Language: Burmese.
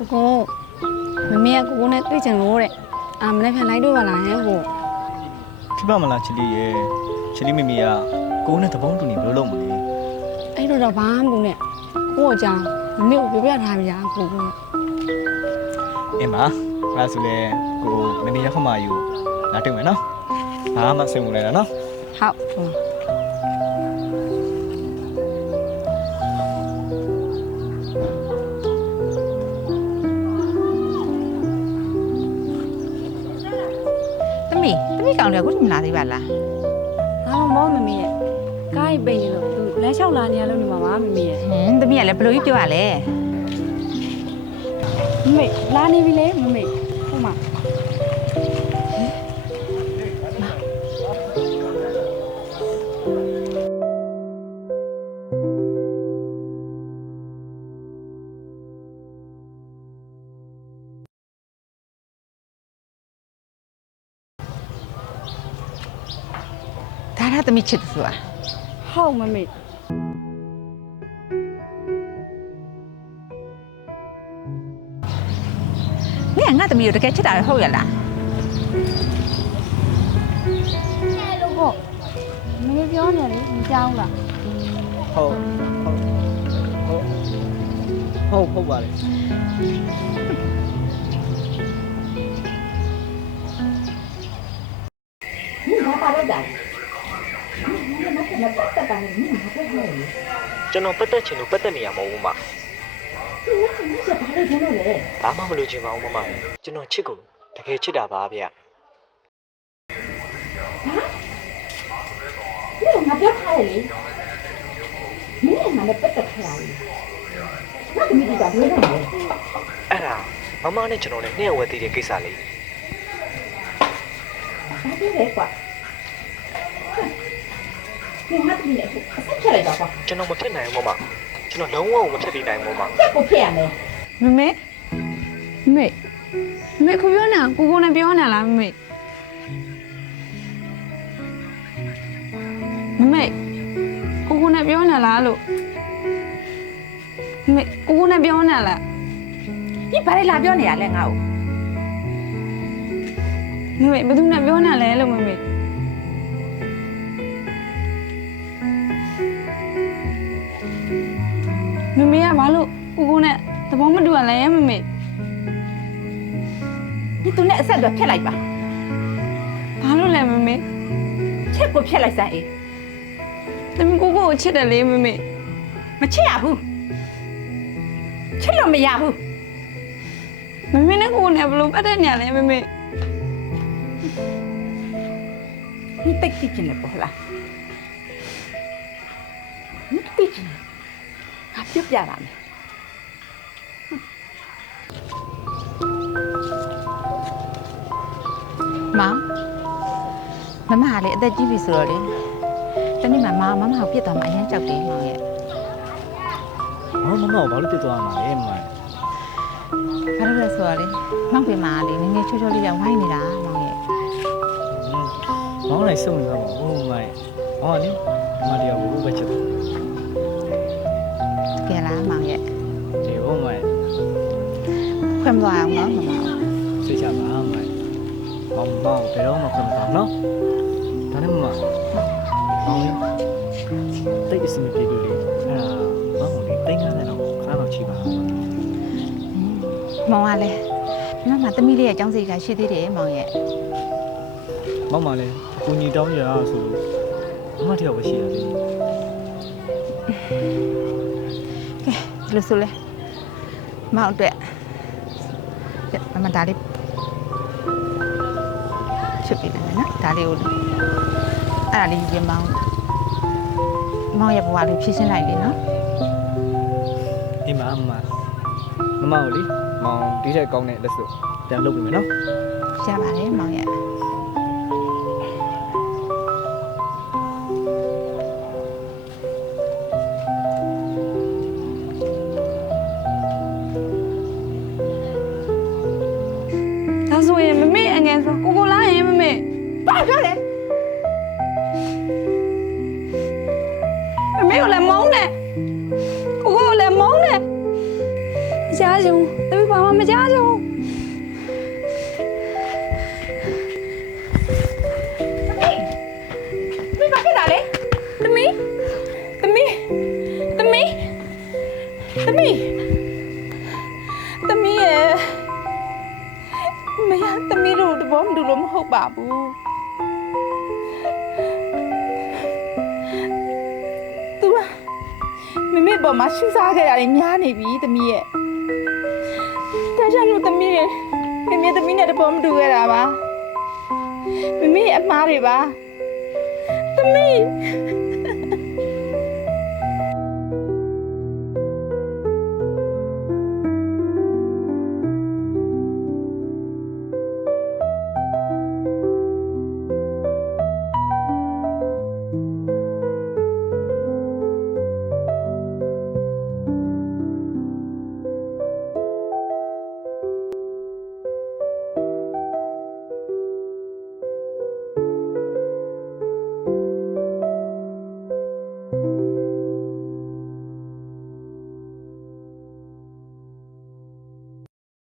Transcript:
ကိုမမေကကိုနဲ့တွေ့ချင်လို့တဲ့မနေ့ပြန်လိုက်တော့ပါလားဟဲ့ကိုဖြစ်ပါမလားချီလီရဲ့ချီလီမမီကကိုနဲ့သဘောတူနေဘယ်လိုလုပ်မလဲအဲ့တော့ဘာမှမလုပ်နဲ့ကိုအကြောင်းမမေကိုပြောပြထားပြီလားကိုအင်းမအဲ့ဆိုလေကိုမမီရောက်ခမယူလာတွေ့မယ်နော်ဘာမှစိတ်ဝင်နေတာနော်ဟုတ်သမီးကောင်တယ်အခုထိမလာသေးပါလားမောမမေရဲ့ကားပိတ်နေလို့သူလမ်းလျှောက်လာနေရလို့နေမှာပါမမေရဲ့သမီးကလည်းဘယ်လိုကြီးပြောရလဲမမေလာနေပြီလေမမေဟုတ်မှာဒါသမီးချစ်တယ်ဆိုတာဟုတ်မမေမင်းငါသမီးကိုတကယ်ချစ်တာဟုတ်ရလားလို့ပေါ့မမေပြောနေလေမကြောက်လားဟုတ်ပါလေဘာပါလဲဒါကျွန်တော်ပတ်သက်ချင်လို့ပတ်သက်နေရမဟုတ်ဘူးမဘာမှမလုပ်ချင်ပါဘူးမမကျွန်တော်ချစ်ကိုတကယ်ချစ်တာပါဗျငါပြောထားတယ်လေမင်းကငါနဲ့ပတ်သက်ထားတာလေငါသမီးကဘယ်လိုလဲအဲ့ဒါမမနဲ့ကျွန်တော်နဲ့နှစ်ယောက်ဝယ်သေးတဲ့ကိစ္စလေးဘာဖြစ်လဲကွာ你妈的，谁骗来着？ကျွန်တော်မဖြစ်နိုင်ဘူးမမကျွန်တော်လုံးဝမဖြစ်နိုင်ဘူးမမ这不骗没？မမေကိုပြောနေတာကိုနဲ့ပြောနေတာလားမမေကိုနဲ့ပြောနေတာလားလို့မမေကိုနဲ့ပြောနေတာလား你把你拉表你啊，来我。မမေဘယ်သူနဲ့ပြောနေတာလဲလို့မမေမမေကဘာလို့ကိုနဲ့သဘောမတူရလဲမမေ你都那三段骗来吧？ဘာလို့လဲမမေ骗过骗来三 A？ သမီးကိုချစ်တယ်လေမမေ没骗呀不？骗了没呀不？မမေနဲ့ကိုနဲ့ဘလို့ပတ်တဲ့နေရလဲမမေ你得记进来不啦？你得进来，俺就别了没。မောင်မမကလေအသက်ကြီးပြီဆိုတော့လေတနေ့မှမမကိုပြစ်သွားမှအရင်ကြောက်တယ်မောင်ရဲ့မမကိုဘာလို့ပြစ်သွားမှာလဲမမဘာလို့လဲဆိုတော့လေမောင်ပြမကလေငငယ်ချောချောလေးကြောင့်ဝိုင်းနေတာမောင်ရဲ့မောင်လိုက်စုံနေတာပေါ့မမရဲ့မောင်ကလေမတရားဘူးပဲချစ်တယ်ကဲလားမောင်ရဲ့ဒီဟုတ်မရဲ့ခွင့်မသွားအောင်နော်မမစိတ်ချပါမရဲ့မောင်ဘယ်တော့မှခွင့်မသွားနော်ဒါနဲ့မမမောင်လေတိတ်အစမပြေလို့လေအဲ့ဒါမောင်လေတိတ်ကားတဲ့တော့ခါတော့ချိပါမောင်ကလည်းမမသမီးလေးရဲ့အကြောင်းစိတ်ကရှိသေးတယ်မောင်ရဲ့မောင်မလည်းအကူညီတောင်းရတာဆိုလို့မမတယောက်ပဲရှိရတယ်ကဲဒီလိုဆိုလဲမောင်အတွက်မမဒါလေးချစ်ပေးတယ်နော်ဒါလေးကိုအဲ့ဒါလေးပြင်မောင်ရဲ့ဘဝလေးဖြည့်ရှင်းလိုက်လေနော်အေးမမကိုလေမောင်ဒီထက်ကောင်းတဲ့လက်စွပ်ပြန်လုပ်ပေးမယ်နော်ရပါတယ်မောင်ရဲ့ဒါဆိုရင်မမေအငယ်ဆိုကိုလာရင်မမေဘာပြောလဲမမေကိုလည်းမုန်းတယ်ကိုလည်းမုန်းတယ်ကြားရှင်တမီး ဘာမှမကြားချင်ဘူးသမီးဘာဖြစ်တာလဲသမီးသမီးသမီးသမီးသမီးရဲ့မရသမီးတို့တဘောမတူလို့မဟုတ်ပါဘူးသူကမမေပေါ်မှာရှူစားခဲ့တာတွေများနေပြီသမီးရဲ့ဒါကြောင့်လို့သမီးရဲ့မမေသမီးနဲ့တဘောမတူခဲ့တာပါမမေရဲ့အမားတွေပါသမီး